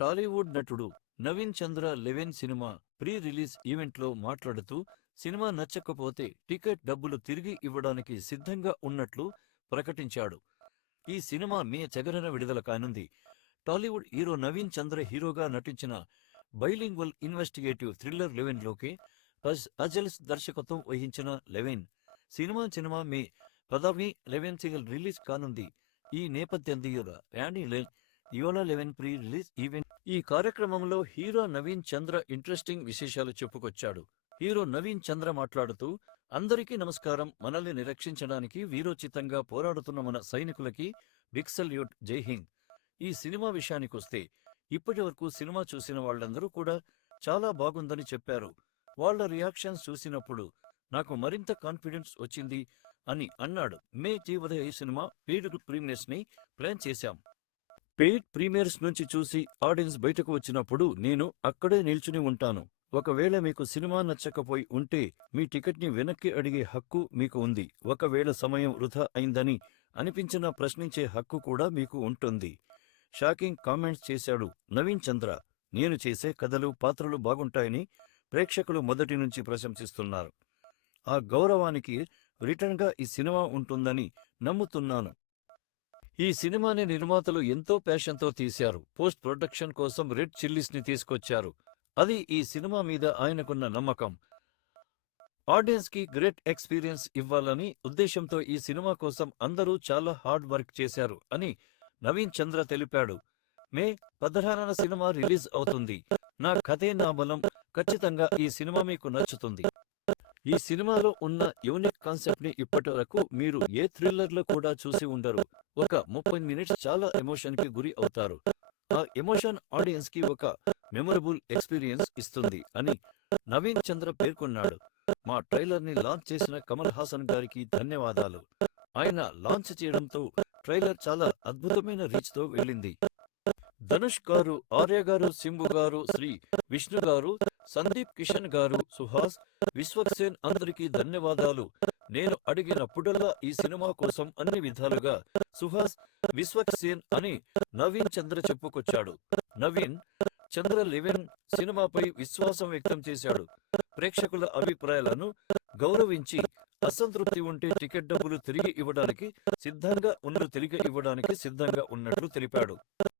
టాలీవుడ్ నటుడు Naveen Chandra eleven cinema pre release ఈవెంట్లో మాట్లాడుతూ సినిమా నచ్చకపోతే టికెట్ డబ్బులు తిరిగి ఇవ్వడానికి సిద్ధంగా ఉన్నట్లు ప్రకటించాడు. ఈ సినిమా మే చగరన విడుదల కానుంది. టాలీవుడ్ హీరో నవీన్ చంద్ర హీరోగా నటించిన బైలింగ్వల్ ఇన్వెస్టిగేటివ్ థ్రిల్లర్ లెవెన్లోకి అజ్ అజల్స్ దర్శకత్వం వహించిన లెవెన్ సినిమా సినిమా మే పదవి లెవెన్ సింగిల్ రిలీజ్ కానుంది. ఈ నేపథ్యంలో ర్యానీ లెన్ ఇవాళ లెవెన్ ప్రీ రిలీజ్ ఈవెంట్. ఈ కార్యక్రమంలో హీరో నవీన్ చంద్ర ఇంట్రెస్టింగ్ విశేషాలు చెప్పుకొచ్చాడు. హీరో నవీన్ చంద్ర మాట్లాడుతూ అందరికీ నమస్కారం. మనల్ని నిరక్షించడానికి వీరోచితంగా పోరాడుతున్న మన సైనికులకి బిగ్ సల్యూట్. జై హింద్. ఈ సినిమా విషయానికొస్తే ఇప్పటి వరకు సినిమా చూసిన వాళ్ళందరూ కూడా చాలా బాగుందని చెప్పారు. వాళ్ళ రియాక్షన్స్ చూసినప్పుడు నాకు మరింత కాన్ఫిడెన్స్ వచ్చింది అని అన్నాడు. మే జీవదయ ఈ సినిమా పెయిడ్ ప్రీమియర్స్ని ప్లాన్ చేశాం. పెయిడ్ ప్రీమియర్స్ నుంచి చూసి ఆడియన్స్ బయటకు వచ్చినప్పుడు నేను అక్కడే నిల్చుని ఉంటాను. ఒకవేళ మీకు సినిమా నచ్చకపోయి ఉంటే మీ టికెట్ని వెనక్కి అడిగే హక్కు మీకు ఉంది. ఒకవేళ సమయం వృధా అయిందని అనిపించిన ప్రశ్నించే హక్కు కూడా మీకు ఉంటుంది. షాకింగ్ కామెంట్స్ చేశాడు నవీన్ చంద్ర. నేను చేసే కథలు పాత్రలు బాగుంటాయని ప్రేక్షకులు మొదటి నుంచి ప్రశంసిస్తున్నారు. ఆ గౌరవానికి రిటర్న్గా ఈ సినిమా ఉంటుందని నమ్ముతున్నాను. ఈ సినిమాని నిర్మాతలు ఎంతో ప్యాషన్తో తీశారు. పోస్ట్ ప్రొడక్షన్ కోసం రెడ్ చిల్లీస్ని తీసుకొచ్చారు. అది ఈ సినిమా మీద ఆయనకున్న నమ్మకం. ఆడియన్స్కి గ్రేట్ ఎక్స్పీరియన్స్ ఇవ్వాలని ఉద్దేశంతో ఈ సినిమా కోసం అందరూ చాలా హార్డ్ వర్క్ చేశారు అని నవీన్ చంద్ర తెలిపాడు. మే పదహారన సినిమా రిలీజ్ అవుతుంది. నా కథే నా బలం. ఖచ్చితంగా ఈ సినిమా మీకు నచ్చుతుంది. ఈ సినిమాలో ఉన్న యూనిక్ కాన్సెప్ట్ని ఇప్పటి వరకు మీరు ఏ థ్రిల్లర్లో కూడా చూసి ఉండరు. ఒక ముప్పై మినిట్స్ చాలా ఎమోషన్కి గురి అవుతారు. ఆ ఎమోషన్ ఆడియన్స్కి ఒక మెమొరబుల్ ఎక్స్పీరియన్స్ ఇస్తుంది అని నవీన్ చంద్ర పేర్కొన్నాడు. మా ట్రైలర్ని లాంచ్ చేసిన కమల్ హాసన్ గారికి ధన్యవాదాలు. ఆయన లాంచ్ చేయడంతో ట్రైలర్ చాలా అద్భుతమైన రీచ్తో వెళ్ళింది. ధనుష్ గారు ఆర్య గారు సింబు గారు శ్రీ విష్ణు గారు సందీప్ కిషన్ గారు సుహాస్ విశ్వక్సేన్ అందరికీ ధన్యవాదాలు. నేను అడిగినప్పుడల్లా ఈ సినిమా కోసం అన్ని విధాలుగా సుహాస్ విశ్వక్సేన్ అని నవీన్ చంద్ర చెప్పుకొచ్చాడు. నవీన్ చంద్ర లెవెన్ సినిమాపై విశ్వాసం వ్యక్తం చేశాడు. ప్రేక్షకుల అభిప్రాయాలను గౌరవించి అసంతృప్తి ఉంటే టికెట్ డబ్బులు తిరిగి ఇవ్వడానికి సిద్ధంగా ఉన్నట్లు తిరిగి ఇవ్వడానికి సిద్ధంగా ఉన్నట్లు తెలిపాడు.